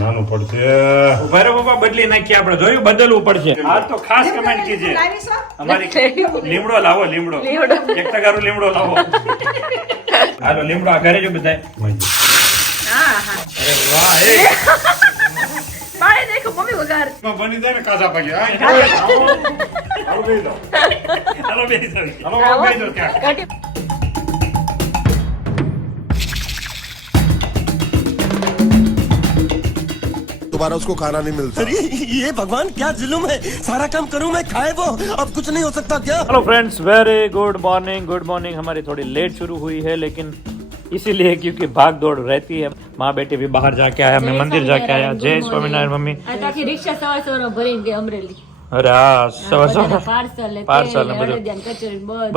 નાનું પડશે ઉભા રહો બાપા, બદલી નાખીએ આપણે, જોયું બદલવું પડશે. આ તો ખાસ કમેન્ટ કીજે અમારી લીમડો લાવો, લીમડો એક ટકારો લીમડો લાવો. હાલો લીમડો આ ઘરે જો બધાય. અરે વાહ, એ બાળે દેખો મમ્મી વઘાર બની જાય ને કાચા પાકી. હાલો બેસી જાઓ. હાલો બેસી જાઓ. હાલો બેસી જાઓ ત્યાં. दोबारा उसको खाना नहीं मिलता। ये भगवान क्या जुल्म है, सारा काम करूं मैं, खाए वो, अब कुछ नहीं हो सकता क्या? Hello friends, very good morning. Good morning. हमारी थोड़ी लेट शुरू हुई है, लेकिन इसीलिए क्योंकि भाग दौड़ रहती है. माँ बेटी भी बाहर जाके आया, मैं मंदिर जाके आया. जय स्वामीनारायण मम्मी. આખી રિક્ષા સવાર ભરીને ગઈ અમરેલી. અરે હા, સવાર पार्सल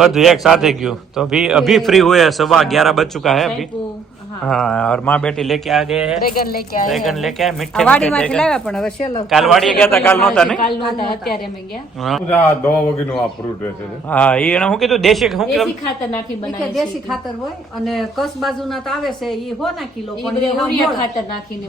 બધું એક સાથે ગયું. तो अभी फ्री हुए हैं, 11:15 बज चुका है अभी. हाँ, और माँ बेटी लेके आ गए हैं. ડ્રેગન લેके આયા. ડ્રેગન લેके आए, મીઠે વાડીમાંથી લાવ્યા પણ હવે શેલો. કાલ વાડીએ ગયા હતા, કાલ નહોતા ને? કાલ નહોતા, અત્યારે અમે ગયા. આ દવા વગરનું આ ફ્રૂટ વેચે છે. હા, એ એને હું કીધું દેશી હું દેશી ખાતર નાખી બનાવે છે. દેશી ખાતર હોય અને કસ બાજુના તો આવે છે ઈ હો નાખી લો ઈ પણ બધે એના યુરિયા મોળ ખાતર નાખીને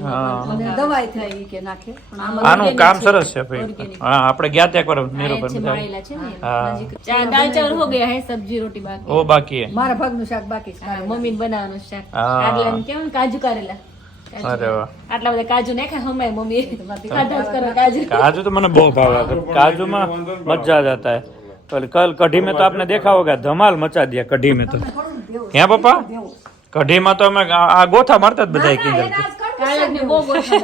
અને દવાઈ થાય ઈ કે નાખે પણ આમાં આનું કામ સરસ છે ભાઈ. હા, આપણે ગયા ત્યાં એકવાર નીરુબેન બધા. માળેલા છે ને. હા, દાલ ચાવલ હો ગયા હે, સબ્જી રોટી બાકી. ઓ બાકી હે. મારા ભાગનું શાક બાકી છે. હા, મમ્મી બનાવવાનું શાક. હા. આટલા કેમ કાજુ કારેલા. અરે વાહ, આટલા બધા કાજુ નાખ્યા હમાય મમ્મી ખાધા જ કરો કાજુ. काजू तो मैंने बहुत भावा था. काजू में मजा आ जाता है. तो कल कढ़ी में तो आपने देखा होगा, धमाल मचा दिया कढ़ी में तो. क्या पापा, कढ़ी में तो मैं आ गोथा मारता જ બધા કિંજલ. કાળજને બહુ ગોઠવે.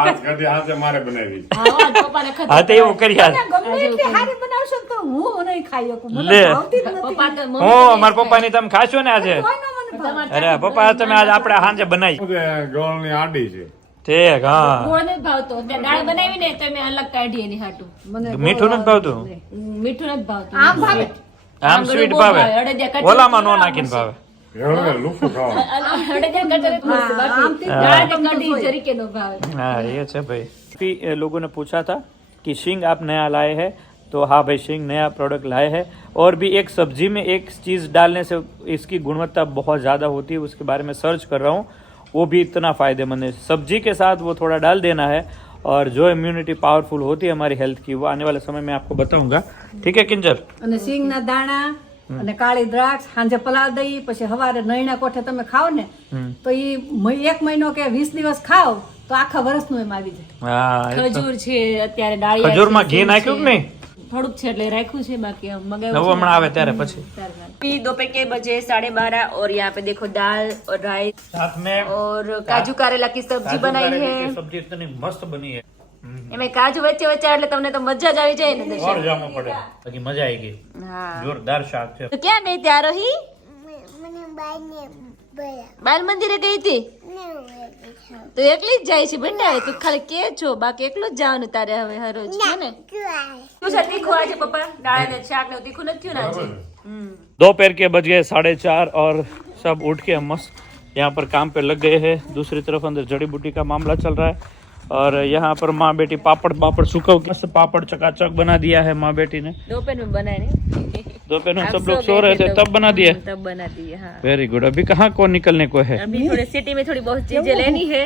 આજ કદી આજે મારે બનાવી. હા, પપ્પાને ખાધા. હા, તો એવું કર્યા. ગમે એટલી હારી બનાવશો તો હું નહીં ખાઈ શકું મને લે. ભાવતી જ નથી. પપ્પા તો મમ્મી હું અમારા પપ્પાની તમે ખાશો ને આજે? કોઈનો મને ભાવે. અરે પપ્પા, તમે આજ આપણે સાંજે બનાવી. ગોળની આડી છે. ઠીક. હા, ગોળ નથી ભાવતો. ત્યાં દાળ બનાવી ને તો મેં અલગ કાઢી એની હાટું. મને મીઠું નથી ભાવતું? મીઠું નથી ભાવતું. આમ ભાવે. આમ સ્વીટ ભાવે, ઓલામાં નો નાખીને ભાવે. એવડે લુફું ખાવા. અડદિયા કચોરી જ મસ્ત. બાકી દાળ કે કઢી જરીકે નો ભાવે. हाँ, ये है भाई. भी लोगों ने पूछा था कि शींग आप नया लाए हैं, तो हाँ भाई, शींग नया प्रोडक्ट लाए हैं. और भी एक सब्जी में एक चीज़ डालने से इसकी गुणवत्ता बहुत ज़्यादा होती है, उसके बारे में सर्च कर रहा हूँ. वो भी इतना फ़ायदेमंद है. सब्जी के साथ वो थोड़ा डाल देना है, और जो इम्यूनिटी पावरफुल होती है हमारी हेल्थ की, वो आने वाले समय में आपको बताऊंगा. ठीक है किंजल? અને સિંગના દાણા અને કાળી દ્રાક્ષ સાંજે પલાળ દઈ પછી સવારે નળના કોઠે તમે ખાઓ ને તો ઈ 1 મહિનો કે 20 દિવસ ખાઓ તો આખા વર્ષનું એમ આવી જાય. हाँ, ખજૂર છે અત્યારે ડાળિયા છે, ખજૂરમાં ઘી સેવ નાખ્યું કે છે. નહીં? થોડુંક છે એટલે રાખ્યું છે, બાકી નવું મંગાવ્યું હમણાં આવે ત્યારે પછી. है. दोपहर के बजे 12:30 और यहाँ पे देखो दाल और राइस साथ में और काजू कारेला की सब्जी बनाई है. सब्जी इतनी मस्त बनी है. એમાં કાજુ વચ્ચે વચ્ચે એટલે તમને તો મજા જ આવી જાય ને દર્શન. और जाना पड़े, बाकी मजा आएगी. હા. जोरदार शाक છે. તો ક્યાં ગઈ ત્યાં રહી? બાલ મંદિરે ગઈ હતી તો એકલી જ જાય છે બેટા? તું ખાલી કે છો, બાકી એકલું જ જવાનું તારે હવે હરોજ છે ને? શું છે તીખું આજે પપ્પા? દાળ ને શાક ને તીખું નથી થયું ને આજે? दोपहर के बज गए 4:30 और सब उठ के मस्त यहाँ पर काम पे लग गए हैं. दूसरी तरफ अंदर जड़ी बूटी का मामला चल रहा है, और यहाँ पर माँ बेटी पापड़ सुखा के मस्त पापड़ चकाचक बना दिया है माँ बेटी ने. दोपहर में बनाए ने दोपहर में सब लोग सो रहे थे तब बना दिया. तब बना दिए. हाँ, वेरी गुड. अभी कहाँ को निकलने को है? अभी थोड़े सिटी में थोड़ी बहुत चीजें लेनी है.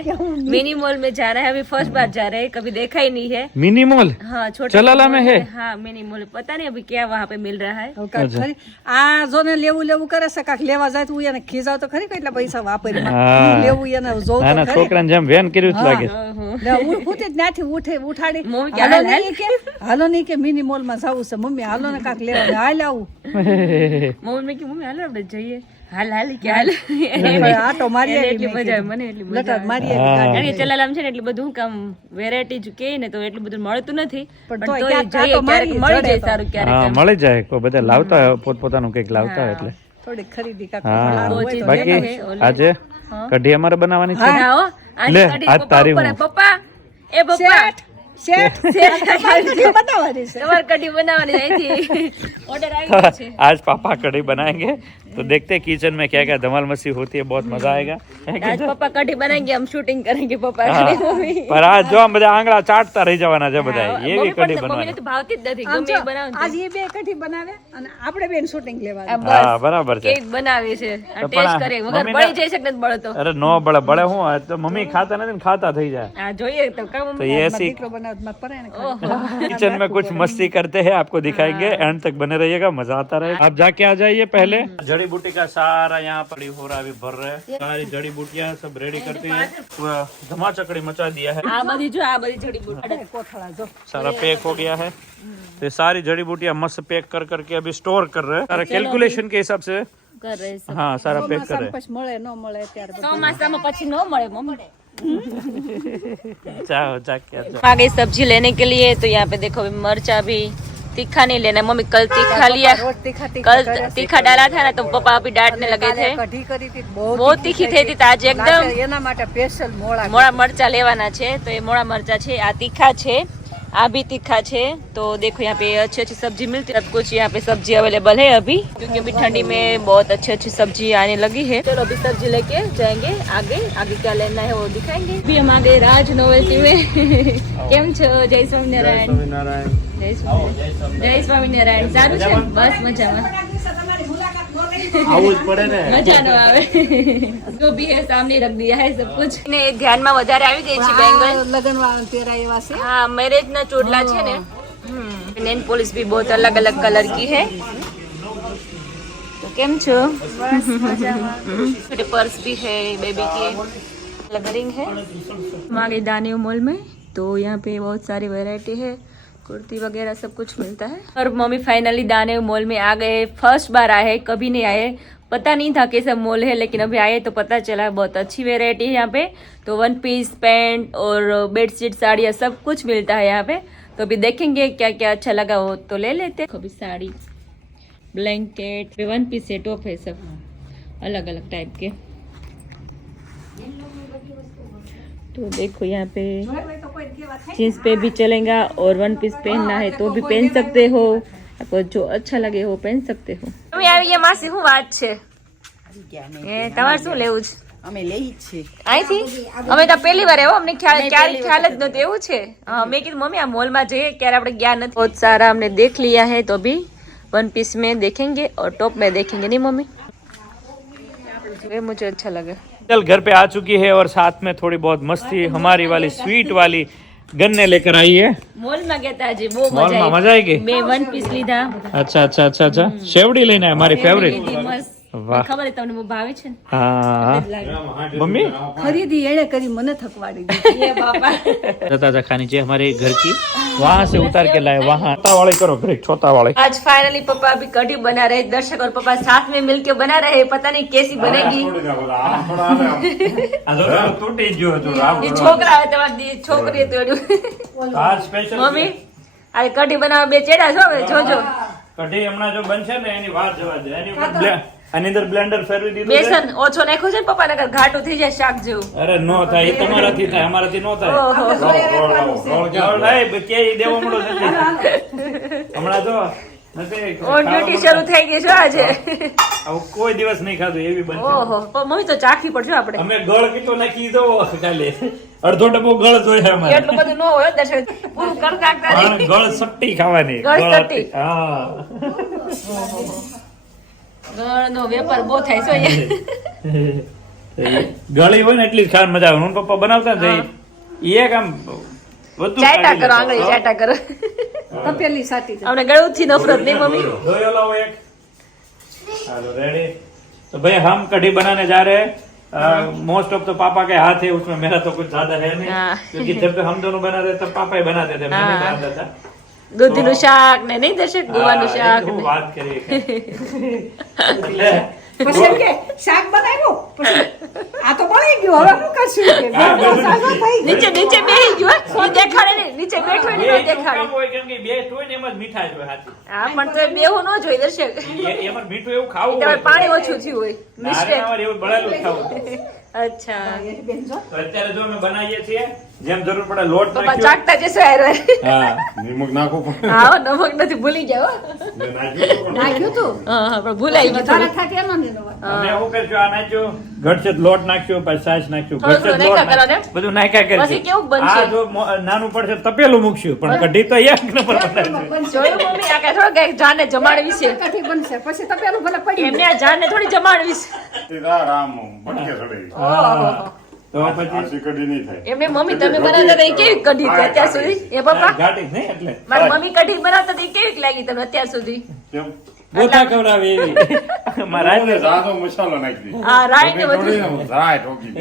मिनी मॉल में जा रहा है, अभी फर्स्ट बार जा रहे हैं, कभी देखा ही नहीं है. मिनी मॉल हाँ, छोटा चलाला में है? हाँ, मिनी मॉल. पता नहीं अभी क्या वहाँ पे मिल रहा है. હવે કાંઈક ખરી આ જોને લેવું કરે છે કાંઈક લેવા જાય તો હું એને ખીજાવ તો ખરી કેટલા પૈસા વાપરી હા. લેવું એને જોઉં ના તો ના, ખરી. છોકરાને જેમ વેન કર્યું જ લાગે. લે, ઉઠી જ ત્યાંથી ઉઠાડી મમ્મી કે હાલો હાલ, નહીં કે હાલો નહીં કે મિની મોલ માં જવું છે મમ્મી હાલો ને કાંઈક લેવા હાલ આવું મમ્મી મેં કીધું મમ્મી હાલો આપણે જઈએ. હાલ હાલ કે હાલ. આટો મારી એને આવી એટલી મેં મજા આવે, કીધું. મને એટલી મજા લટાર આવે. મારી આવી ગાડી. કારણ કે ચલાલામ છે ને એટલું બધું કામ વેરાયટી જ કે ને તો એટલું બધું મળતું નથી, પણ પણ તોય તોય ક્યાંક જઈએ આંટો મારી ક્યારેક મળી જડે જાય તો. સારું ક્યારેક હા, આમ. મળી જાય. કોઈ બધા લાવતા હોય પોતપોતાનું કંઈક લાવતા હોય એટલે. થોડી ખરીદી કાંઈક હા, લાવવું હોય તો બાકી લેવાનું. આજે કઢી અમારે બનાવવાની છે. હા, હો. આજે લે, કઢી આજ પપ્પા તારી ઉપર હું. પપ્પા એ પપ્પા શેઠ શેઠ બતાવવાની છે તમારે કઢી બનાવવાની અહીંથી ઓર્ડર આવી ગયો છે. आज पापा कढ़ी बनाएंगे तो देखते हैं किचन में क्या क्या धमाल मस्ती होती है, बहुत मजा आएगा। आज पापा कढ़ी बनाएंगे, हम शूटिंग करेंगे पापा हाँ, पर आज जो हम બધા આંગળા ચાટતા રહી જવાના છે બધા, એવી કઢી મમ્મીને બનાવવાની। તો ભાવતી જ નથી, આમ ગમે જો, એ બનાવો આજ એ બે કઢી બનાવે અને આપણે બેન શૂટિંગ લેવા હા બરાબર છે। કેક બનાવે છે, તો પણ ટેસ્ટ કરે વગર મમ્મીના- બળી જાય છે કે નથી બળતો। અરે નો બળે બળે હું આ તો મમ્મી ખાતા નથી ને ખાતા થઈ જાય। આ જોઈએ તો કામ तो ये ऐसी દીકરો બનાવ માં પરે ને किचन में कुछ मस्ती करते हैं, आपको दिखाएंगे, एंड तक बने रहिएगा, मजा आता रहेगा। आप जाके आ जाइए पहले। जड़ी बूटी का सारा यहाँ पर हो रहा है, अभी भर रहे हैं, सारी जड़ी बूटियाँ सब रेडी करते हैं, पूरा धमाचकड़ी मचा दिया है, આ બધી જો, આ બધી જડીબુટી કોથળા જો सारा पैक हो गया है। तो ये सारी जड़ी बूटियाँ मस्त पैक कर करके अभी स्टोर कर रहे हैं, सारा कैलकुलेशन के हिसाब से। કર રહે છે। हाँ सारा पैक कर रहे પછી મળે ન મળે ત્યારે બધું ચોમાસામાં પછી ન મળે મમ્મી। हैं। जाओ जाके आ जाओ। आ गई सब्जी लेने के लिए, तो यहाँ पे देखो अभी मर्चा भी तीखा नहीं लेना। मम्मी कल तीखा लिया, રોજ તીખા कल तीखा डाला था ना, तो पापा अभी डांटने लगे थे, કઢી કરી હતી बहुत तीखी થઈ હતી। તો આજે એકદમ એના માટે સ્પેશિયલ મોળા મોળા મરચા લેવાના છે, तो ये मोड़ा मरचा છે, आ तीखा છે, आ भी तीखा છે। तो देखो यहाँ पे अच्छी अच्छी सब्जी मिलती है, सब कुछ यहाँ पे सब्जी अवेलेबल है अभी, क्योंकि अभी ठंडी में बहुत अच्छी अच्छी सब्जी आने लगी है। चलो अभी सब्जी लेके जाएंगे आगे, आगे क्या लेना है वो दिखाएंगे। अभी हम आ गए राज नोवेल्टी में। કેમ છો? જય સ્વામિનારાયણ। જય સ્વામિનારાયણ। જય સ્વામિનારાયણ। સારું છે? બસ મજામાં। આવું જ પડે ને। મજા ન આવે। जो भी है सामने रख दिया है सब कुछ ने ध्यान में વધારે આવી ગઈ છે બેંગલ। લગન વાળા તેરા એવા છે हाँ मैरिज ना चोटला છે ने। नेल पॉलिश भी बहुत अलग अलग कलर की है। तो केम छो? छोटे पर्स भी है बेबी के, अलग रिंग है। हमारे दानियो मॉल में तो यहाँ पे बहुत सारी वैरायटी है, कुर्ती वगैरह सब कुछ मिलता है। और मम्मी फाइनली दानियो मॉल में आ गए, फर्स्ट बार आए, कभी नहीं आए, पता नहीं था कैसा मॉल है, लेकिन अभी आए तो पता चला बहुत अच्छी वैरायटी है यहाँ पे। तो वन पीस पैंट और बेडशीट साड़ियाँ सब कुछ मिलता है यहाँ पे। तो अभी देखेंगे क्या क्या अच्छा लगा हो तो ले लेते। अभी साड़ी, ब्लैंकेट, वन पीस है, टॉप है, सब अलग अलग टाइप के। तो देखो यहाँ पे जींस पे भी चलेगा और वन पीस पहनना है तो भी पहन सकते हो, आपको जो अच्छा लगे वो पहन सकते हो। તમે આવી ગયા માસી, શું વાત છે? એ તમારે શું લેવું છે? અમે લઈ જ છે અહીંથી અમે તો પહેલી વાર આવ્યો, અમને ખ્યાલ ખ્યાલ જ નહોતો। એવું છે? હા, મેં કીધું મમ્મી આ મોલ માં જઈએ, ક્યારે આપણે ગયા નથી। बहुत सारा हमने देख लिया है, तो अभी वन पीस में देखेंगे और टॉप में देखेंगे, नहीं मम्मी? ये मुझे अच्छा लगा। चल घर पे आ चुकी है और साथ में थोड़ी बहुत मस्ती हमारी वाली स्वीट वाली गन्ने लेकर आई है। મોલ માં ગયા હતા આજે, બહુ मॉल में मजा आई गई। બે વન પીસ લીધા। अच्छा अच्छा अच्छा अच्छा शेवड़ी लेना है, हमारी फेवरेट। લીધી મસ્ત। વાહ। ખબર છે તમને બહુ ભાવે છે ને? हाँ मम्मी ખરીદી એણે કરી મને થકવાડી દીધી ये बाबा। ताजा खानी चाहिए हमारे घर की, वहाँ से उतार के लाए, वहाँ छोटा वाले करो फिर छोटा वाले। आज फाइनली पापा अभी कढ़ी बना रहे, दर्शक और पापा साथ में मिलके बना रहे हैं, पता नहीं कैसी बनेगी। તૂટી ગયો હતો ये छोकरा है तुम्हारी छोकरी तोड़્યું। आज स्पेशल મમ્મી આ કઢી બનાવવા બે ચેડા છો, હવે જોજો। કઢી હમણાં જો બનશે ને એની વાત જવા દે, એની ઉપર આની અંદર બ્લેન્ડર ફેરવી દીધું છે। બેસન ઓછો નાખ્યો છે ને પપ્પા, નકર ઘાટું થઈ જાય શાક જેવું। અરે નો થાય, એ તમારાથી થાય, અમારાથી નો થાય। ઓહો, નહીં, કે ઈ દેવો મળો છે હમણાં જો નથી ઓન ડ્યુટી શરૂ થઈ ગઈ છે આજે। આવું કોઈ દિવસ નહીં ખાધું, એવી બનશે। ઓહો, પણ મમ્મી તો ચાખવી પડશે આપણે, અમે ગળ કીધો નાખી દો કાલે, અડધો ડબ્બો ગળ જોઈએ અમારે, એટલું બધું ન હોય દર્શક, પૂરું કરી નાખતા પણ નહીં। ગળ સટ્ટી ખાવાની, ગળ ગળ સટ્ટી। હા ગળનો વેપાર બહુ થાય છે અહીંયા। ગળી હોય ને એટલી જ ખાવાની મજા આવે। હું પપ્પા બનાવતા ને તો એ કામ બધું ચાટા કરો, આંગળી ચાટા કરો। તપેલી સાટી છે અમને ગળુથી નફરત નહીં મમ્મી। धोयो लाओ एक। Hello ready. तो भाई हम कढ़ी बनाने जा रहे हैं। मोस्ट ऑफ तो पापा के हाथ है उसमें, मेरा तो कुछ ज्यादा है नहीं, हाँ। क्योंकि जब हम दोनों बनाते थे तब पापा ही बनाते थे, मैं नहीं बनाता था। દૂધીનું શાક ને નહીં દર્શક, ગુવાનું શાક શું ને। વાત કરી એટલે પછી એમ કે શાક બનાવ્યું પછી આ તો બળી ગયું, હવે શું કરશું કે શાક થઈ ગયું। નીચે નીચે બેહી ગયો, ઈ દેખાડે નહીં, નીચે બેઠો એ નહીં એટલું દેખાડે। કામ હોય, કેમ કે બે હોય ને એમાં જ મીઠાશ હોય હાથી। હા પણ તો બેહું ન જોઈ દર્શક, એમાં મીઠું એવું ખાવું તમારે હોય પાણી ઓછું થયું હોય, નારે મિસ્ટેક। નારે એવું બળેલું જ ખાવું। અચ્છા એની બેન જો તો અત્યારે જો અમે બનાવીએ છીએ જેમ જરૂર પડે લોટ પપ્પા નાખ્યો ચાટતા જશો યાર હા નિમક નાખો પણ હા નમક નથી ભૂલી જાવ મેં નાખ્યું હતું પણ નાખ્યું તું હા પણ ભૂલાઈ ગયું વધારે થોડું. થાય એનો નહીં લેવાનો. અમે એવું કરશું આ નાખ્યું ઘટશે લોટ નાખ્યો પછી છાશ નાખ્યું થોડું ઘટશે થોડું લોટ નાખ્યા કરો ને? નાખ્યું. બધું નાખ્યા પછી કરશું કેવું બનશે? આ જો નાનું પડશે તપેલું મૂકશું પણ કઢી તો એક નંબર બનાવશું. જોયું મમ્મી આ કઈ થોડો કઈ જાને જમાડવી છે કઢી બનશે પછી તો પેલું ભલે પડી એમને આ જાને થોડી જમાડવી છે રામ ભટકે ચડે હા. તો પછી આછી કઢી નહીં થાય એમને મમ્મી તમે બનાવતા હતા એ કેવી કઢી હતી અત્યાર સુધી એ પપ્પા ઘાટી જ નહીં એટલે મારી મમ્મી કઢી બનાવતા હતા એ કેવી લાગી તમને અત્યાર સુધી કેમ ગોતા ખવડાવે એવી મારા મને જાજો મસાલો નાખી દે હા રાઈ ને બધું થોડી ને રાય ઠોકી દે.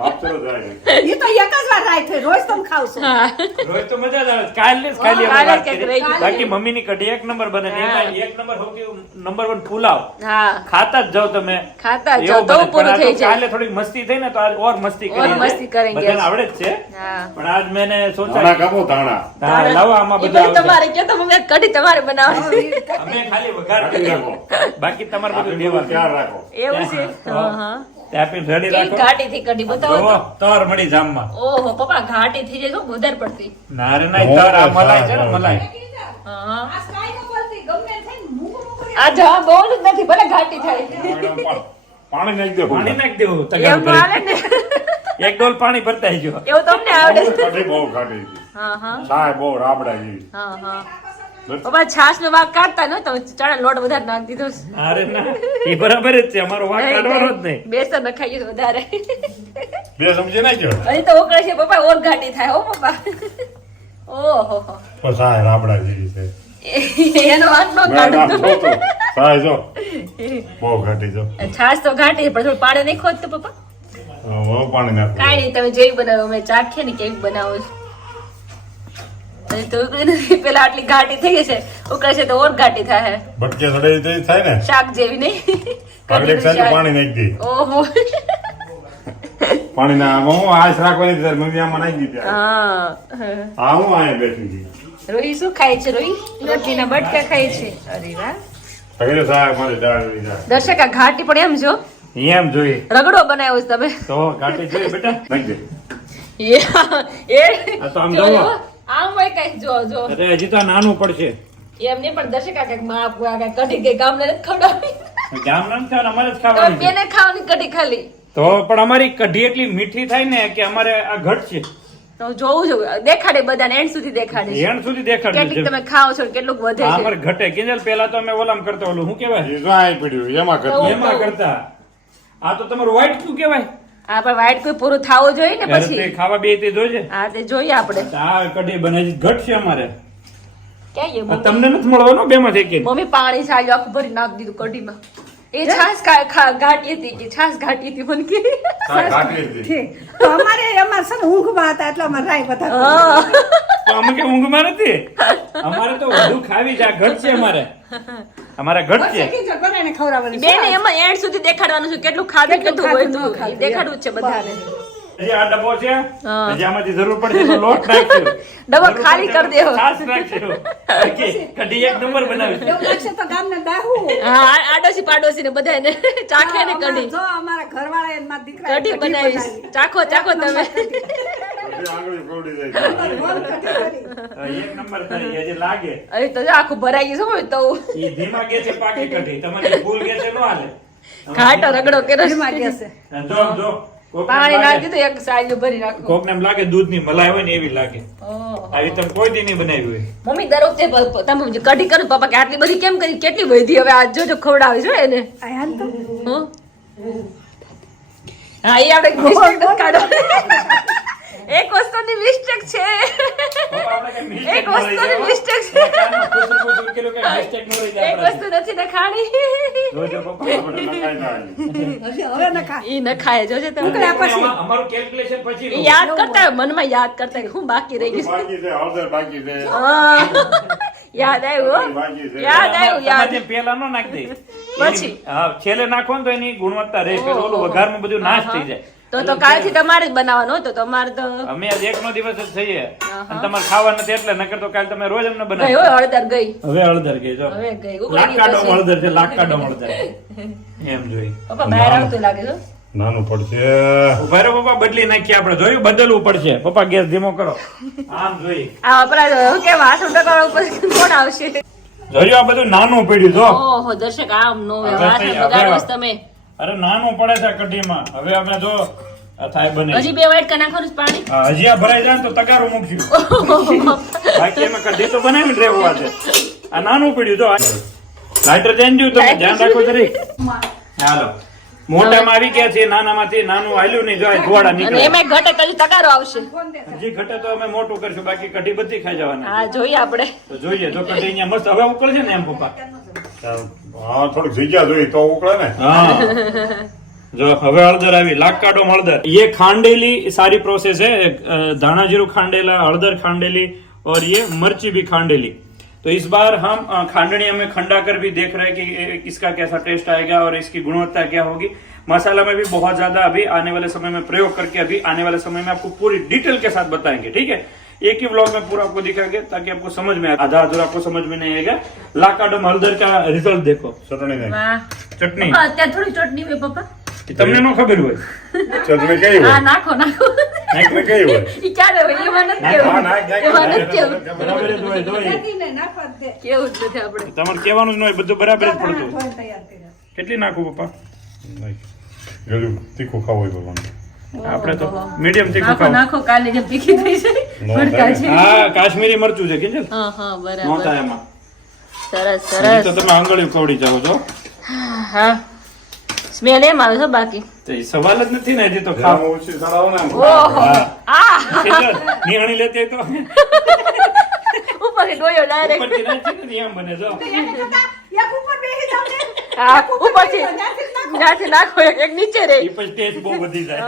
માપતરો જાય એ તો એક જ વાર રાય થઈ રોજ તમે ખાવ છો હા રોજ તો મજા જ આવે કાલે જ ખાલી અમે કાલે વાત કંઈક કરી. રહી ગયું. બાકી મમ્મીની કઢી એક નંબર બને ને એમાં એક નંબર સૌથી નંબર 1 પુલાવ હા ખાતા જ જાઓ તમે ખાતા જ એવું જાઓ, તો બને. પૂરું પણ આ થઈ જાય. કાલે થોડીક મસ્તી થઈ ને તો આજ ઓર મસ્તી ઓર કરી મસ્તી કરેંગે. બધાને આવડે જ છે હા પણ આજ મેને ધાણા સોચા કાપો ધાણા હા, લાવો આમાં એ બધું બધું તમારે કયો તો મમ્મી આ કઢી તમારે બનાવવાની અમે ખાલી વઘાર કાઢી કરી નાખો. બાકી તમારે બધું આપી દેવાનું ત્યાર રાખો એવું છે હા હા તે આપીને રેડી કેવી રાખો ઘાટી થી કઢી બતાવો જોવો, તો તર મળી જામમાં ઓહો પપ્પા ઘાટી થઈ જાય તો વધારે પડતી ના રે ના તર આ મલાઈ છે ને મલાઈ હા હા આ કાંઈ ન બોલતી ગમે થાય ને મૂંગું મૂંગું આ જા બોલ જ નથી ભલે ઘાટી થાય પાણી નાખી દે પાણી નાખી દેવું તગાર એવું હાલે ને ભરી. એક ડોલ પાણી ભરતા આવજો એવું તમને આવડે કઢી બહુ ખાટી હતી હા હા સાય બહુ રાબડા જેવી હા હા પપ્પા છાશ નો વાગ કાઢતા ન તો ચણા લોટ વધારે નાખી દીધો છે. અરે ના એ બરાબર જ છે અમારો વાક કાઢવાનો જ નહીં બેસન નખાઈ ગયું વધારે બે સમજી નાખ્યો હજી તો ઓકળે છે પપ્પા ઓર ઘાટી થાય હો પપ્પા ઓહો પણ સાય રાબડા જેવી છે એનો વાંક નો મેં આમ કાઢો જોતો. સાય જો બહુ ખાટી જો છાશ તો ઘાટી પણ થોડું પાણી નહીં ખોદતું પપ્પા બહુ પાણી નાખો કાંઈ નહીં તમે જેવી બનાવો મેં ચાખીએ ને કેવી બનાવો છો હજી તો ઉકળી નથી પેલા આટલી ઘાટી થઈ ગઈ છે ઉકળે છે તો ઓર ઘાટી થાય ભટકે ચડે તે થાય ને શાક જેવી નહીં આગળ એક સાઈડ પાણી નાખી દે ઓહો પાણી ના હું આશ રાખવાની ત્યારે મમ્મી આમાં નાખી દીધી હા હા હું અહીંયા બેઠી હતી રોહી શું ખાય છે રોહી રોટલીના બટકા ખાય છે અરે વાહ પગલે સાહેબ મારે દાળ લઈ જાય દર્શક આ ઘાટી પણ એમ જો એમ જોઈએ રગડો બનાવ્યો છે તમે તો ઘાટી જોઈએ બેટા નાખી દે એ આ તો આમ જુઓ. આમ હોય કઈ જો જો અરે હજી તો આ નાનું પડશે એમ નહીં પણ દર્શક આ કઈક માપ આ કઈક કઢી ગઈ ગામને નથી ખવડાવી જામ નામ થયો ને અમારે જ તો ખાવાની છે. બેને ખાવાની કઢી ખાલી તો પણ અમારી કઢી એટલી મીઠી થાય ને કે અમારે આ ઘટશે તો જોવું છું દેખાડે બધાને એન્ડ સુધી દેખાડે છે. એન્ડ સુધી દેખાડજો કેટલીક તમે ખાઓ છો ને કેટલુંક વધે આ છે અમારે ઘટે કિંજલ પેલા તો અમે ઓલામ કરતા ઓલું શું કહેવાય એ જો અહીં પડ્યું એમાં કરતું એમાં કરતા આ તો તમારું વ્હાઈટ શું કહેવાય આ પણ વાઈટ કોઈ પૂરું થાવું જોઈએ ને ત્યારે તે પછી ખાવા બે તે જોજે હા તે જોઈએ આપણે આ કઢી બને છે ઘટશે અમારે ક્યાં એ આ તમને નથી મળવાનો બે માંથી એક મમ્મી પાણી છાલ્યું આખું ભરી નાખી દીધું કઢીમાં એ છાશ ઘાટી હતી કે છાશ ઘાટી હતી મને કે સાય ખાટી હતી ઠીક. તો અમારે એમાં છે ને ઊંઘમાં હતા એટલે અમારે રાય વધારે હા. અમે કે ઊંઘમાં નથી અમારે તો વધુ ખાવી છે આ ઘટશે અમારે અમારે ઘટશે ખીચડ બનાવીને ખવડાવવાની બેન એમાં એન્ડ સુધી દેખાડવાનું છે કેટલું ખાધું કેટલું ખાધું, હોય ન ખાધું, દેખાડવું જ છે બધાને હજી આ ડબ્બો છે હા. હજી આમાંથી જરૂર પડશે તો લોટ નાખશું ડબ્બો ખાલી કરી દેવો. છાશ નાખશું ઓકે, કઢી એક નંબર બનાવીશું એવું લાગશે તો ગામને દાહું હા આડોશી પાડોશી ને બધાને ચાખે ને કઢી જો અમારા ઘરવાળા એ મારા દીકરા કઢી બનાવીશ ચાખો ચાખો તમે બધી આંગળી ફોડી જાય એક નંબર થાય હજી લાગે અરે તો જો આખું ભરાઈ ગયું શું તો ઈ ધીમા ગેસે પાકી કઢી તમારી ફૂલ ગેસે નો હાલે ઘાટો રગડો કર્યો છે. એમાં કહેશે જો જો કોકને પાણી લાગે- નાખી દીધું એક સાઈડ ભરી નાખો કોકને એમ લાગે દૂધની મલાઈ હોય ને એવી લાગે ઓહ. આવી તમે કોઈ દી નહીં બનાવી હોય મમ્મી દર વખતે તમે જે કઢી કરો પપ્પા કે આટલી બધી કેમ કરી કેટલી વધી હવે આજ જોજો ખવડાવે છો એને આ હાલ તો હં? હા એ આપણે mistake નથી કાઢવાની. એક વસ્તુની મિસ્ટેક છે એક વસ્તુની mistake છે. એક વસ્તુ નથી ને ખાણી આપણે નખાઈ જાય હવે ન ખા ઈ ન ખાય જોજે તમે ઉકળ્યા પછી. અમારું કેલ્ક્યુલેશન પછી ઈ યાદ કરતા હોય, મનમાં યાદ કરતા હોય કે હું બાકી રહી ગયું બાકી છે હળદર બાકી છે હા. યાદ આવ્યું હો. બાકી છે યાદ આવ્યું યાદ પેલા નો નાખ દે પછી? હા છેલ્લે નાખો ને તો એની ગુણવત્તા રહે પેલું ઓલું વઘારમાં બધું નાશ થઈ જાય તો કાલથી તમારે જ બનાવવાનું હોય તો તમારે તો અમે આજ એકનો દિવસ જ થઈએ અને તમારે ખાવા નથી એટલે નકર તો કાલ તમે રોજ અમને ગઈ બનાવો હોય હળદર ગઈ હવે હળદર ગઈ જો હવે ગઈ ઉકળી ગઈ લાકાડો પછી. હળદર છે લાકાડો હળદર એમ જોઈ પપ્પા બહાર આવતું લાગે છો નાનું પડશે. ઉભા રહો પપ્પા, બદલી નાખીએ આપણે. જોયું, બદલવું પડશે. પપ્પા ગેસ ધીમો કરો. આમ જોઈ આ અપરાધ કેમ 8 ટકા ઉપર કોણ આવશે? જોયું, આ બધું નાનું પડ્યું જો. ઓહો દર્શક આમ નો હવે હાથ થઈ- બગાડો હવે- તમે. અરે નાનું પડે છે કઢીમાં. હવે અમે જો આ થાય બને. હજી 2 વાટકા નાખવાનું છે પાણી. હા, હજી આ ભરાઈ જાય ને તો તગારું મૂક્યું. બાકી અમે કઢી તો બનાવીને રહેવું આ છે. આ નાનું પડ્યું જો. લાઇટર ચેન્જ થયું, તમે ધ્યાન રાખો જરી. હાલો, મોટામાં આવી ગયા છે, નાનામાંથી નાનું હાલ્યું નહીં. જો આ ધોળા અને નીકળે. એમાં ઘટે કદી તગારો આવશે. હજી ઘટે તો અમે મોટું કરશું, બાકી કઢી બધી ખાઈ જવાની. હા જોઈએ આપણે. તો જોઈએ, જો કઢી અહીંયા મસ્ત હવે ઉકળશે ને એમ પપ્પા. હા, થોડીક જગ્યા જોઈ તો ઉકળે ને. हाँ जो हवे हळदर આવી લાકાડો हळदर, ये खांडेली सारी प्रोसेस है. धाना जीरू खांडेला, हळदर खांडेली और ये मिर्ची भी खांडेली. तो इस बार हम खांडनी हमें खंडा कर भी देख रहे हैं कि इसका कैसा टेस्ट आएगा और इसकी गुणवत्ता क्या होगी. मसाला में भी बहुत ज्यादा अभी आने वाले समय में प्रयोग करके अभी आने वाले समय में आपको पूरी डिटेल के साथ बताएंगे. ठीक है, एक ही व्लॉग में पूरा आपको दिखाएंगे ताकि आपको समझ में आए. आधा अधूरा आपको समझ में नहीं आएगा. लाकाडो हळदर का रिजल्ट देखो. ચટણી નાખી. વાહ ચટણી પપ્પા, અત્યારે થોડી ચટણી હોય પપ્પા. તમને ન ખબર હોય. ચટણી કઈ હા હોય? નાખો નાખો. ચટણી કઈ હોય? ઈ ક્યારે હોય એમાં નથી હા, કેવું. નાખ, નાખ, એમાં નાખ, નથી કેવું. નાખ, બરાબર જ હોય, જોઈએ. ને નાખવા જ દે. કેવું જ નથી આપણે. તમારે કહેવાનું જ ન હોય, બધું બરાબર જ પડતું. ધોઈને તૈયાર કર્યા. કેટલી નાખું પપ્પા? નાખ. ગળ્યું તીખું ખાવું હોય ભગવાન. આપણે તો મીડિયમ તીખું નાખો ખાવું. નાખો કાલે જેમ તીખી થઈ જાય. નો ભડકા છે. હા, કાશ્મીરી મરચું છે કે હા હા બરાબર. નહોતા એમાં. સરસ હજી તો સરસ. તમે આંગળીઓ ખવડી જાઓ છો. હા સ્મેલ એમ આવે છે બાકી. તો એ સવાલ જ નથી ને, હજી તો જેમ ખાવ. ઓછી સડાવો ને એમ. ઓહો આ નિહાણી લેતી હોય તો ઉપરથી ડોયો ડાયરેક્ટ. ઉપરથી નાખી ને એમ બને જો. એને કરતા એક ઉપર બેસી જાવ ને. હા ઉપરથી ત્યાંથી જ નાખો. ત્યાંથી નાખો એક નીચે રે. એ પછી ટેસ્ટ બહુ વધી જાય.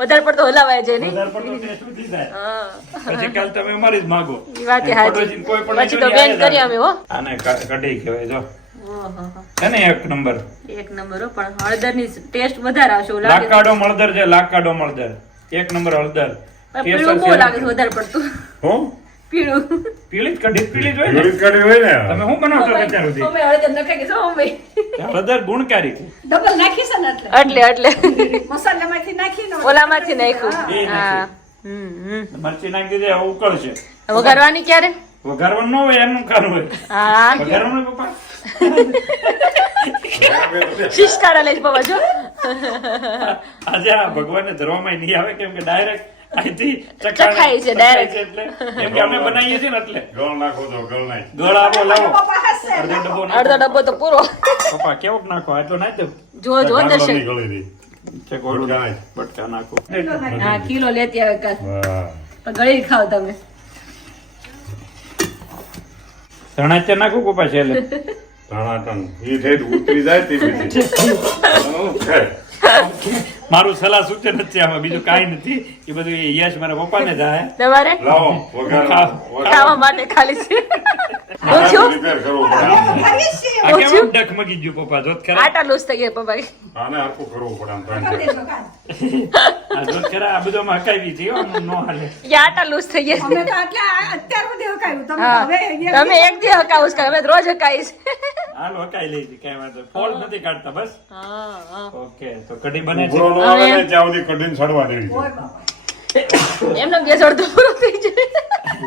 વધારે પડતો હલાવાય છે નહીં. વધારે પડતો ટેસ્ટ વધી જાય. હા પછી કાલ તમે અમારી જ માગો. ઈ વાત હાચી. પડોશી કોઈ પણ પછી તો નહીં બેન કરી અમે હો. આને કઢી કહેવાય જો. ઓહો છે ને એક નંબર. એક નંબર હો, પણ હળદરની ટેસ્ટ વધારે આવશે એવું લાગે. લાકાડો મળદર છે, લાકાડો મળદર. એક નંબર હળદર. પણ પીળું બહુ લાગે છે વધારે પડતું. હું? પીળું. પીળી જ કઢી પીળી જ હોય ને. ગળી કઢી હોય ને. તમે શું બનાવશો અત્યાર સુધી? અમે હળદર નખાઈ ગઈ છે હો અમે. હળદર ગુણકારી છે. ડબલ નાખી છે ને એટલે એટલે એટલે મસાલામાંથી નાખીને ઓલામાંથી નાખ્યું. એ હા નાખ્યું. મરચી નાખી દીધી, હવે ઉકળશે. વઘારવાની ક્યારે? વઘારવાનું ન હોય, એમનું ખારું હોય. હા વઘારવાનું હોય પપ્પા. શિષ્ટારા લઈ પપ્પા જો. આજે આ ભગવાનને ધરવામાં નહીં આવે, કેમ કે ડાયરેક્ટ અહીંથી ચખાય છે direct. એટલે કેમ કે અમે બનાવીએ છીએ ને એટલે ગળ નાખો તો ગળ નાખ. ગળ આપો લાવો. પપ્પા હસશે. અડધો ડબ્બો નાખો. અડધો ડબ્બો તો પૂરો. પપ્પા કેવોક નાખો? આટલો નાખ દો. જો જો ગાંગરની દર્શક. ગળી રહી. છે ગોળું. બટકા નાખ. બટકા નાખો. હા કિલો લેતી આવે કાલ. વાહ. પણ ગળી ખાવ તમે. ધણા છે નાખું પપ્પા છેલ્લે. ટણાટણ. ઈ ઠેઠ ઉતરી જાય તે બીજી. મારું સલાહ સૂચન જ છે આમાં, બીજું કાંઈ નથી. એ બધું એ યશ મારા પપ્પાને જાય. તમારે લાવો વઘાર. ખાવા માટે ખાલી છે. વઘાર ઓછું? prepare કરવું પડે. કરીએ જ છીએ. આ કેમ ડખમગી ગયું પપ્પા? જોત ખરા. આટા લૂઝ થઈ ગયા પપ્પા. આને હરખું કરવું પડે આમ કરી ત્રણ દેજો કાલ. આ જોત ખરા, આ બધું આમાં હકાવી છે હો, આમ નો હાલે. એ આટા લૂઝ થઈ ગયા. અમે તો આટલા અત્યાર સુધી હકાયું. તમે હા હવે તમે એક દી હકાવું છે, અમે તો રોજ હકાઈશ. હાલો હકાઈ લઈ છે, કાંઈ વાંધો. ફોલ્ટ નથી કાઢતા બસ. હા હા ઓકે, તો કઢી બને છે. ઉભરો ન આવે ને ત્યાં સુધી કઢીને સડવા દેવી છે. ઓય બાપા. એમનો ગેસ અડધો પૂરો થઈ જાય.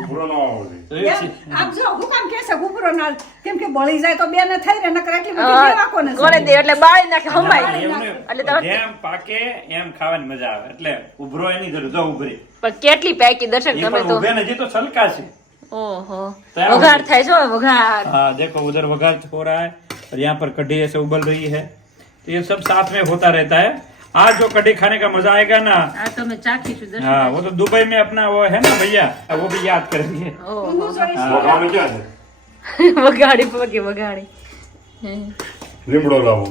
ઉભરો ન આવવો જોઈએ. તો એ છે. આમ જો હું કામ કે છે ગુબરો ના કેમ કે બળી જાય તો બે ને થઈ રહે નકર આટલી બધી દેવા કોને છે? કોને દે એટલે બાળી નાખે હમાય. એમને એટલે તમે જેમ પાકે એમ ખાવાની મજા આવે. એટલે ઉભરો એની જરૂર. જો ઉભરી. પણ કેટલી પેકી દર્શક એ તમે પણ તો. ઉભે ને હજી તો છલકા છે. ઓહો તૈયાર हो વઘાર गई। થાય છે વઘાર. हाँ देखो उधर वघार हो रहा है और यहाँ पर कढ़ी ऐसे उबल रही है, तो ये सब साथ में होता रहता है. आज जो कढ़ी खाने का मजा आएगा ना, આ તો અમે ચાખીશું દર્શક. हाँ वो तो दुबई में अपना वो है ना भैया, वो भी याद करेंगे. ઓહો વઘારનું ક્યાં છે? વઘાડી પગે વઘાડી. લીમડો લાવો.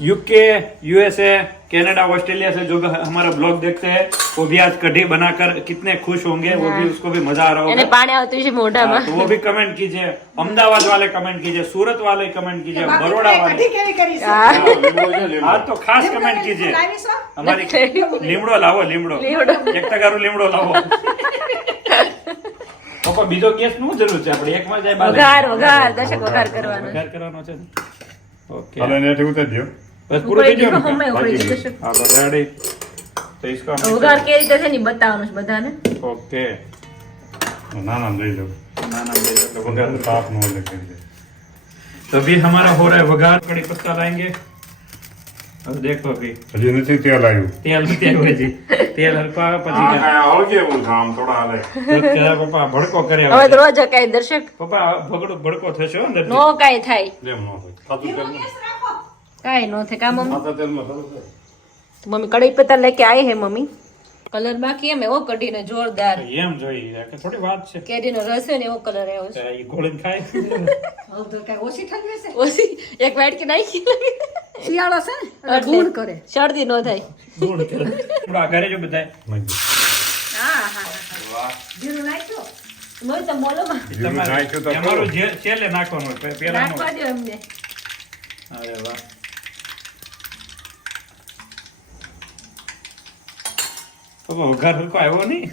यूके यूएसए कनाडा ऑस्ट्रेलिया से जो भी हमारा ब्लॉग देखते हैं वो भी आज कढ़ी बनाकर कितने खुश होंगे, वो भी उसको भी मजा आ रहा એને होगा. પાણી આવતું છે हाँ, મોઢામાં. तो वो भी कमेंट कीजिए. अहमदाबाद वाले कमेंट कीजिए, सूरत वाले कमेंट कीजिए, बड़ौदा वाले. કઢી કેવી કરી છે? હા. હા, લીમડો છે લીમડો. आज तो खास कमेंट कीजिए. લાવી છો? हमारी લીમડો લાવો, લીમડો લીમડો. એક ટકાનો લીમડો લાવો. પપ્પા બીજો ગેસ નું જરૂર છે? આપણે એકમાં જાય બાલે. વઘાર વઘાર દર્શક વઘાર કરવાનો. વઘાર કરવાનો છે ને? ओके हालो ने उतार दियो बस पूरा થઈ ગયો ને હમણાં ઉકળી ગયું દર્શક. हां बस रेडी तो इसको हम વઘાર કેવી રીતે છે ને ઈ બતાવવાનું છે બધાને. ओके ना ना ले लो ना ना ले लो तो वगैरह वघार साफ न लेके दे तो अभी हमारा हो रहा है वघार कड़ी पत्ता लाएंगे अब देखो अभी हजी नहीं तेल आयु तेल નથી આવ્યું હજી તેલ હલકા પછી हां ओके वो काम थोड़ा हाले જરા પપ્પા ભડકો કરે હવે તો રોજ કાંઈ દર્શક પપ્પા ભડકો થશે હો અંદર નો કાંઈ થાય ले नो खातू तेल में કાંઈ નો થાય કા મમ્મી खाता तेल में सब તો મમ્મી કઢી પત્તા લેકે આए હે મમ્મી કલર બાકી એમ એવો કઢીનો જોરદાર એમ જોઈએ કે થોડી વાત છે કેરીનો રસ છે ને એવો કલર આવ્યો છે એ ગોળીને ખાય હવે તો કઈ ઓછી ઠંડી છે ઓછી એક વાટકી નાખી શિયાળો છે ને એટલે ગુણ કરે શરદી નો થાય ગોળ કરે થોડા ઘરે જો બધાય જીરું નાખ્યો મમ્મી તો મોલોમાં જીરું નાખ્યું તો તમારું જે છેલ્લે નાખવાનું હોય પેલા નાખવા દો એમને અરે વાહ પપ્પા વઘાર હલકો આવ્યો નહીં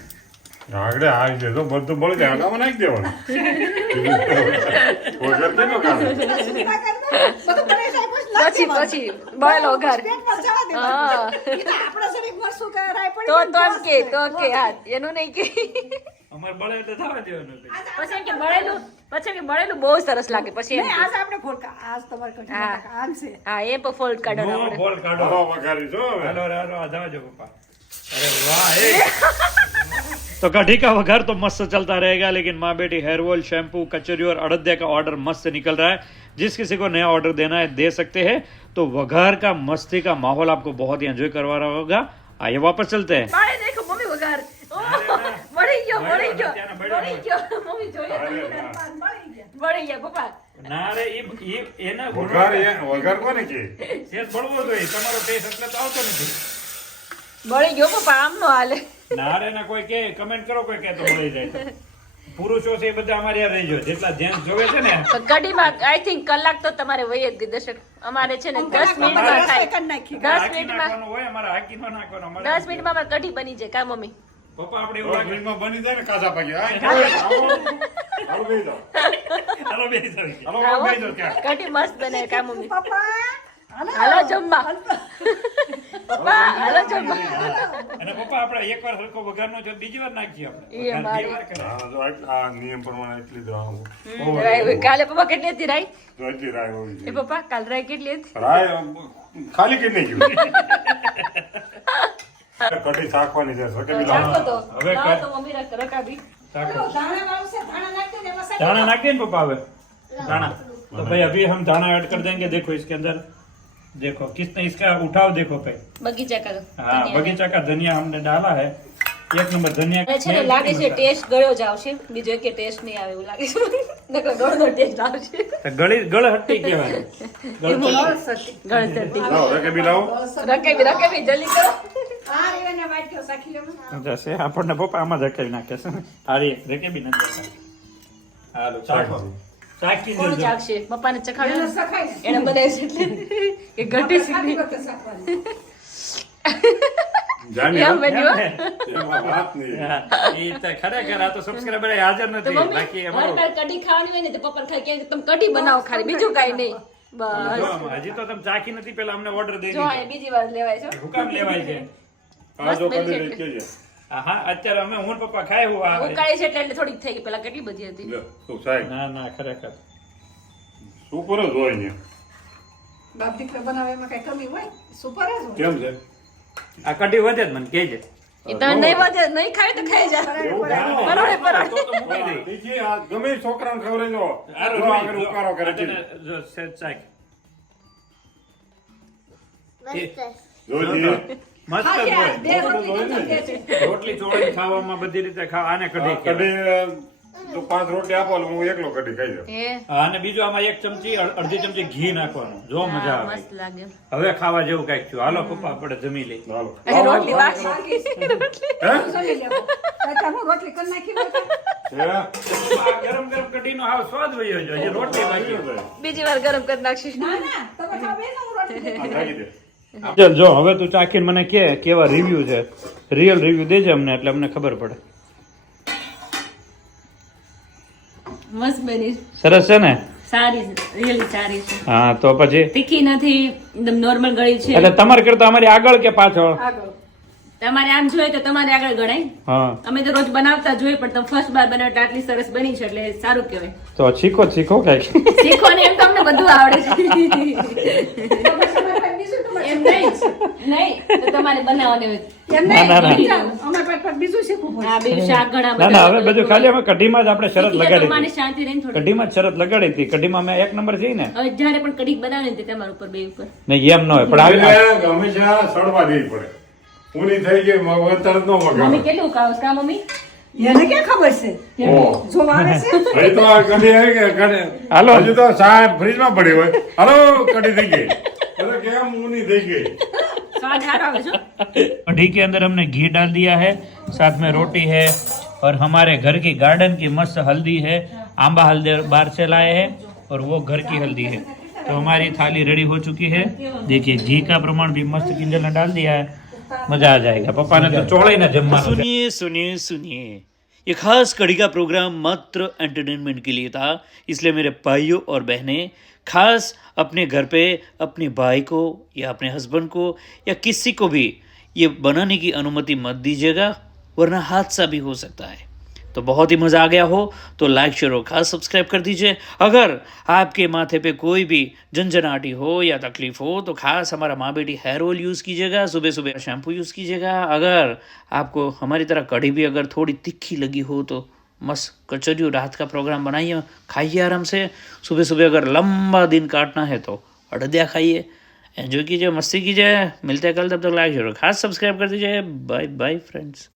આગળ આવી જાય તો બધું બળી જાય આગામાં નાખી દેવાનું વગર કેનો કામ બધું બનાવી જાય પછી પછી બળેલો વઘાર પેટમાં જવા દે હા આપણા શરીર મરસું કે રાય પડી તો એમ કે હા એનું નહીં કે અમારે બળે એટલે થવા દેવાનું પછી એમ કે બળેલું બહુ સરસ લાગે પછી એમ નહીં, કે. આજ આપણે ફોડકા આજ તમારે કઢી હા. આમ છે હા એ પણ ફોલ્ડ કાઢો નો આપણે બોલ કાઢો હવા વઘારી જો હવે हेलो हेलो आ जाओ जो पापा अरे वाह तो कढ़ी का वघार तो मस्त चलता रहेगा लेकिन माँ बेटी हेयर ऑयल शैम्पू कचौरी और अड़दिया का ऑर्डर मस्त निकल रहा है जिस किसी को नया ऑर्डर देना है दे सकते हैं तो वघार का मस्ती का माहौल आपको बहुत ही एंजॉय करवा रहा होगा आइए वापस चलते हैं બાળે દેખો મમ્મી વઘાર બળી ગયો મમ્મી જોઈએ બળી ગયા પપ્પા ના રે એના વઘાર કોને કે સેજ બળવો જોઈએ તમારો ટેસ્ટ એટલે તો આવતો નથી બળી ગયો પપ્પા આમ નો હાલે ના રે ના કોઈ કે કમેન્ટ કરો કોઈ કે તો મળી જાય તો. પુરુષો છે એ બધા અમારે યાર રહી જાય જેટલા જેન્ટ્સ જોવે છે ને તો કઢીમાં આઈ થિંક કલાક તો તમારે વહી જ ગઈ દર્શક અમારે છે ને 10 મિનિટમાં થાય 10 હાકી મિનિટમાં નાખવાનું હોય અમારે હાકી ન નાખવાનું અમારે 10 મિનિટમાં અમારે કઢી બની જાય કા મમ્મી પપ્પા આપણે એવું લાગે ફ્રીજમાં બની જાય ને કાચા પાકી હાલો બેસી જાઓ હાલો બેસી જાઓ. હાલો બેસી જાઓ ક્યાં કઢી મસ્ત બને કા મમ્મી પપ્પા હાલો જમવા પપ્પા હાલો જમવા અને પપ્પા આપણે એકવાર સરખો વઘારનો છે બીજી વાર નાખીએ આપણે એ મારી. બે વાર કરે. હા, જો આ નિયમ પ્રમાણે એટલી જ આવું રાઈ કાલે પપ્પા કેટલી હતી રાઈ જો એટલી રાય હોવી એ જોઈએ પપ્પા કાલ રાઈ કેટલી હતી રાય ખાલી કે નહીં ગયું કઢી શાકવાની છે સકે બી ચાખો તો હવે લાવો તો મમ્મી રકાબી ચાખો. ધાણા વાળું છે ધાણા નાખી દે એમાં સાહેબ दाना नाख दिए ना पप्पा अब दाना तो भाई अभी हम दाना ऐड कर देंगे देखो इसके अंदर देखो किसने इसका उठाव देखो पे બગીચા કા हाँ बगीचा का धनिया हमने डाला है एक नंबर धनिया મને છે ને લાગે છે ટેસ્ટ ગળ્યો જ આવશે બીજો કે ટેસ્ટ નહીં આવે એવું લાગે છે નકર ગળનો ટેસ્ટ આવશે गली गल हट्टी क्या है ગળ ચડતી લાવો રકે બી લાવો રકેબી જલ્દી કરો આ એને વાટક્યો સાખી લેવાનું जैसे આપણને પપ્પા આમાં ધકેલી નાખે છે હારી રેકે બી નથી હાલો ચાખો ચાખી કોણ દેજો ચાખશે પપ્પાને એને ચખાડ્યું સખાય ને એને બનાવી છે એટલે કે ઘટી ખાલી સીધી વખતે સખવાની જાની એમ બન્યું હો. એમાં વાત નહીં એ તો ખરેખર આ તો સબસ્ક્રાઇબર હાજર તો નથી મમ્મી બાકી હર અમારો વાર કઢી ખાવાની હોય ને તો પપ્પા ખાલી કે તમે કઢી બનાવો ખાલી બીજું કાંઈ નહીં બસ જો હજી તો તમે ચાખી નથી પેલા અમને ઓર્ડર દઈ જો આ દીધો બીજી વાર લેવાય છે હુકામ લેવાય છે આ જો કઢી લઈ કેજે હા અત્યારે અમે હું ને પપ્પા ખાય હું આ ઉકાળી છે એટલે થોડીક થઈ ગઈ પેલા કેટલી બધી હતી લે તો સાહેબ ના ના ખરેખર સુપર જ હોય ને બાપ દીકરા બનાવે એમાં કઈ કમી હોય સુપર જ હોય કેમ છે આ કઢી વધે જ મને કહેજે એ તમે નહીં વાજે નહીં ખાય તો ખાઈ જા પરોડે પરોડે તો તો મૂકી દઈ બીજી આ ગમે એ છોકરાને ખવડાવી દો હારું, જો આગળ ઉકારો કરે છે જો સેજ ચાખ જોજી મસ્ત હા, જ કે હોય બે રોટલી કરતા કે છે રોટલી ચોળી ખાવામાં બધી રીતે ખાવ આને કઢી કહેવાય. કઢી તો 5 રોટી આપો એટલે હું એકલો કઢી ખાઈ જાઉં એ હા, અને બીજું આમાં એક ચમચી અડધી ચમચી ઘી નાખવાનું જો મજા હા, આવે મસ્ત લાગે હવે ખાવા જેવું કઈક થયું હાલો પપ્પા આપણે જમી લઈ હાલો એ રોટલી બાકી જમી લેવો કાકાનું રોટલી કરી નાખી હોય તો. ગરમ ગરમ કઢીનો હાવ સ્વાદ વયો જાય હજી રોટલી બાકી બીજી વાર ગરમ કરી નાખશી ના ના તમે ખાવ બે ને હું રોટલી કરી નાખી દે ચાલ જો હવે તું ચાખીને મને કે કેવા રિવ્યુ છે રિયલ રિવ્યુ દેજે અમને એટલે અમને ખબર પડે મસ્ત બની સરસ છે ને સારી છે, રિયલી સારી છે. હા તો પછી તીખી નથી, એકદમ નોર્મલ ગળી છે. એટલે તમારે કરતા અમારી આગળ કે પાછળ? આગળ તમારે આમ જોઈએ તો તમારે આગળ ગણાય. હા અમે તો રોજ બનાવતા જોઈએ, પણ તમે ફર્સ્ટ બાર બનાવો એટલે આટલી સરસ બની છે એટલે સારું કહેવાય. તો શીખો કઈક. શીખો ને એમ તમને બધું આવડે છે. એમ નહીં તો તમારે બનાવવાની હોય. એમ ના, ના, ના. નહીં અમારે પાસે બીજું શીખવું પડે. આ બીજું શાક ઘણા ના બધા ના હવે બધું ખાલી અમે કઢીમાં જ આપણે શરત શીખી જાય તો લગાડી મને હતી. શાંતિ રહીને થોડી. કઢીમાં જ શરત લગાડી હતી. કઢીમાં અમે 1 નંબર છીએ ને. હવે જ્યારે પણ કઢી બનાવે ને તે તમારા ઉપર બે ઉપર. નહીં એમ ન હોય પણ આવી એટલે હંમેશા સડવા દેવી પડે. ઊની થઈ ગઈ તરત નો મમ્મી મગાવે. કેટલું ખાવ કા મમ્મી? એને ક્યાં ખબર છે ઓહ. જો આવે છે હજી તો આ કઢી આવી ગઈ, કઢી. હાલો. હજુ તો સાહેબ ફ્રીજમાં પડી હોય. હાલો કઢી થઈ ગઈ. અરે કેમ ઊની થઈ ગઈ? સ્વાદ સારો આવે છે. कढ़ी के अंदर हमने घी डाल दिया है, साथ में रोटी है और हमारे घर की गार्डन की मस्त हल्दी है, आंबा हल्दी बाहर से लाए हैं और वो घर की हल्दी है. तो हमारी थाली रेडी हो चुकी है. देखिए घी का प्रमाण भी मस्त किंजल ने डाल दिया है. मजा आ जाएगा. पापा ने तो चौड़े ना जमवा. सुनिए ये खास कड़ी का प्रोग्राम मात्र एंटरटेनमेंट के लिए था, इसलिए मेरे भाइयों और बहनें खास अपने घर पे अपने भाई को या अपने हस्बैंड को या किसी को भी ये बनाने की अनुमति मत दीजिएगा, वरना हादसा भी हो सकता है. तो बहुत ही मज़ा आ गया हो तो लाइक शेयर और खास सब्सक्राइब कर दीजिए. अगर आपके माथे पे कोई भी झंझनाहटी हो या तकलीफ हो तो खास हमारा माँ बेटी हेयर ऑयल यूज़ कीजिएगा, सुबह सुबह शैम्पू यूज़ कीजिएगा. अगर आपको हमारी तरह कढ़ी भी अगर थोड़ी तिखी लगी हो तो मस्त कचौरी रात का प्रोग्राम बनाइए, खाइए आराम से. सुबह सुबह अगर लंबा दिन काटना है तो अड़दिया खाइए, एंजॉय कीजिए, मस्ती कीजिए. मिलते हैं कल, तब तक लाइक शेयर और खास सब्सक्राइब कर दीजिए. Bye bye friends.